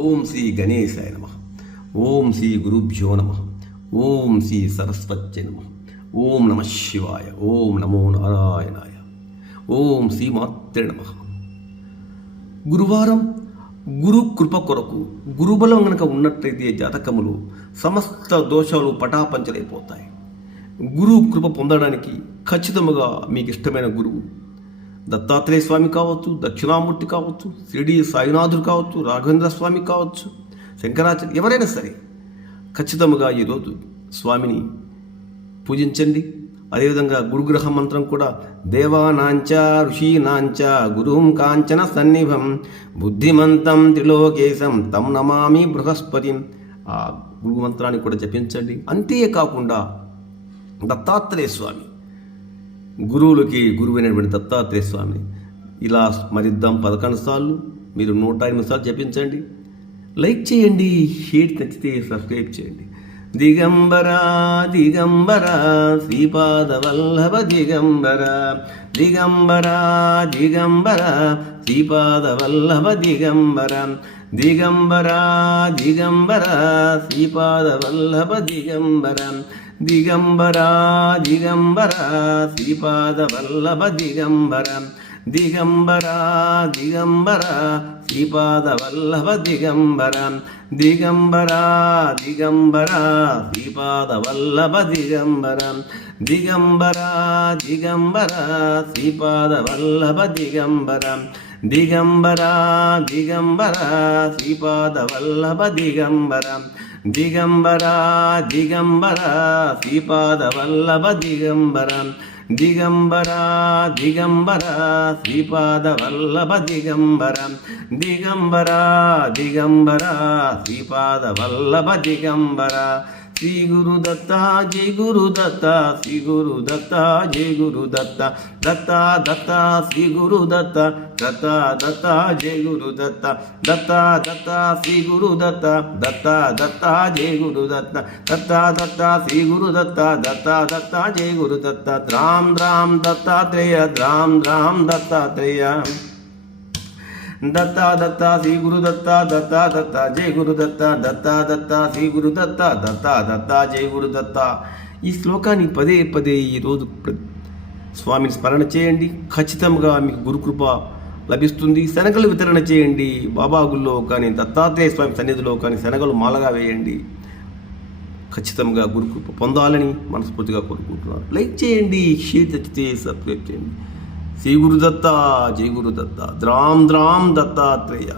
ఓం శ్రీ గణేశాయ నమః. ఓం శ్రీ గురుభ్యో నమః. ఓం శ్రీ సరస్వత్యై నమః. ఓం నమః శివాయ. ఓం నమో నారాయణాయ. ఓం శ్రీ మాత్రే నమః. గురువారం గురు కృప కొరకు గురుబలం గనక ఉన్నట్లయితే జాతకములు సమస్త దోషాలు పటాపంచలైపోతాయి. గురు కృప పొందడానికి ఖచ్చితంగా మీకు ఇష్టమైన గురువు దత్తాత్రేయ స్వామి కావచ్చు, దక్షిణామూర్తి కావచ్చు, షిరిడి సాయినాథుడు కావచ్చు, రాఘవేంద్ర స్వామి కావచ్చు, శంకరాచార్య, ఎవరైనా సరే ఖచ్చితంగా ఈరోజు స్వామిని పూజించండి. అదేవిధంగా గురుగ్రహ మంత్రం కూడా దేవానాంచ ఋషీనాంచ గురుం కాంచన సన్నిభం బుద్ధిమంతం త్రిలోకేశం తం నమామి బృహస్పతిం. ఆ గురు మంత్రాన్ని కూడా జపించండి. అంతేకాకుండా దత్తాత్రేయ స్వామి, గురువులకి గురువైనటువంటి దత్తాత్రేయ స్వామి ఇలా స్మరిద్దాం 11 సార్లు. మీరు 108 సార్లు జపించండి. లైక్ చేయండి, షేర్ నచ్చితే సబ్స్క్రైబ్ చేయండి. దిగంబర దిగంబర శ్రీపాద వల్లభ దిగంబర, దిగంబర దిగంబర శ్రీపాద వల్లభ దిగంబర, దిగంబర దిగంబర శ్రీపాద వల్లభ దిగంబర, దిగంబర దిగంబర శ్రీపాద వల్లభ దిగంబర, దిగంబర దిగంబర శ్రీపాద వల్లభ దిగంబర, దిగంబర దిగంబర శ్రీపాద వల్లభ దిగంబర, దిగంబర దిగంబర శ్రీపాద వల్లభ దిగంబర, దిగంబర దిగంబర శ్రీపాద వల్లభ దిగంబర, దిగంబర దిగంబర శ్రీపాద వల్లభ దిగంబర, దిగంబర దిగంబర శ్రీపాద వల్లభ దిగంబర, దిగంబర దిగంబర శ్రీపాద వల్లభ దిగంబర. శ్రీ గురు దత్త జై గురు దత్త, శ్రీ గురు దత్త జై గురు దత్త, దత్త దత్త శ్రీ గురు దత్త, దత్త దత్త జై గురు దత్త, దత్త దత్త శ్రీ గురు దత్త, దత్త దత్త జై గురు దత్త, దత్త దత్త శ్రీ గురు దత్త, దత్త దత్త జై గురు దత్త. ద్రాం ద్రాం దత్తాత్రేయ, ద్రాం ద్రాం దత్తాత్రేయ, దత్త దత్త శ్రీ గురు దత్త, దత్త దత్త జై గురు దత్త, దత్త దత్త శ్రీ గురు దత్త, దత్త దత్త జై గురు దత్త. ఈ శ్లోకాన్ని పదే పదే ఈరోజు స్వామిని స్మరణ చేయండి. ఖచ్చితంగా మీకు గురుకృప లభిస్తుంది. శనగలు వితరణ చేయండి. బాబా గుళ్ళో కానీ దత్తాత్రేయ స్వామి సన్నిధిలో కానీ శనగలు మాలగా వేయండి. ఖచ్చితంగా గురుకృప పొందాలని మనస్ఫూర్తిగా కోరుకుంటున్నాను. లైక్ చేయండి, షేర్ నచ్చితే సబ్స్క్రైబ్ చేయండి. శ్రీ గురు దత్త జై గురు దత్త, ద్రాం ద్రాం దత్తాత్రేయ.